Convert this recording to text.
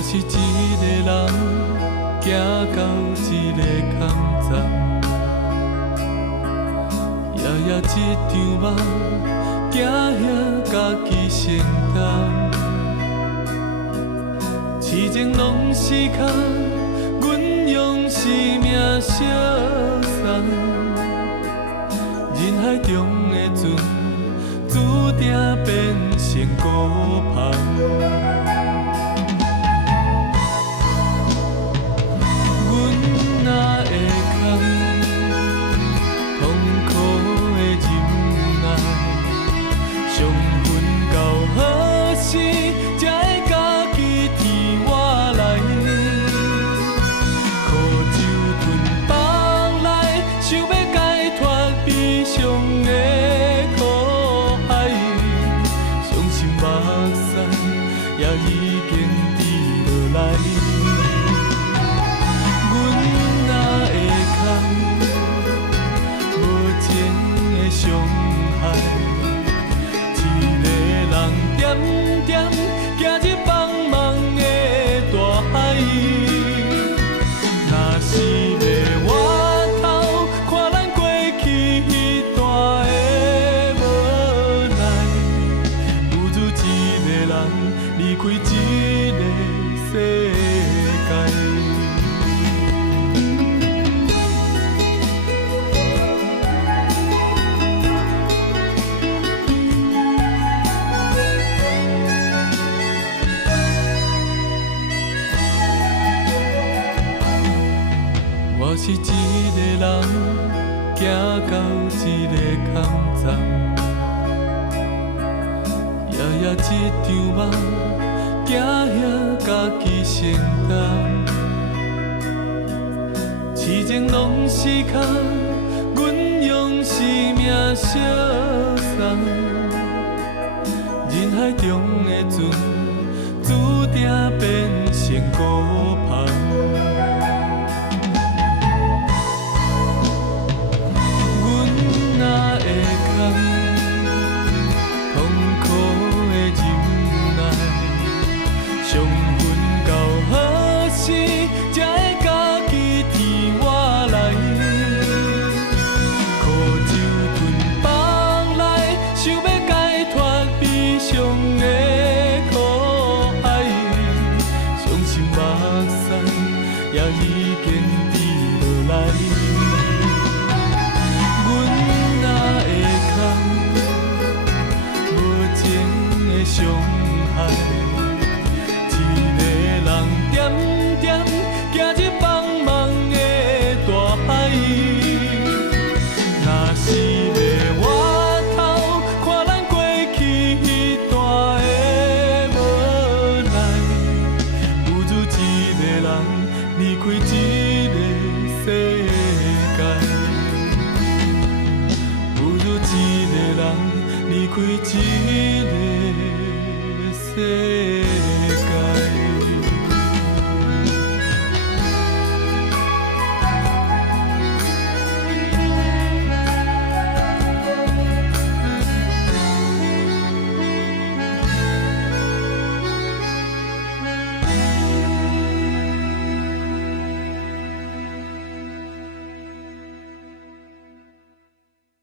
我是一个人，行到一个空站，夜夜一场梦，行遐家己承担。痴情拢是空，阮用生命相送。人海中的船，注定变成孤帆。我是一个人，行到一个空站，夜夜一场梦，行遐家己承担。痴情拢是空，阮用生命相送。人海中的船，注定变成孤帆。也已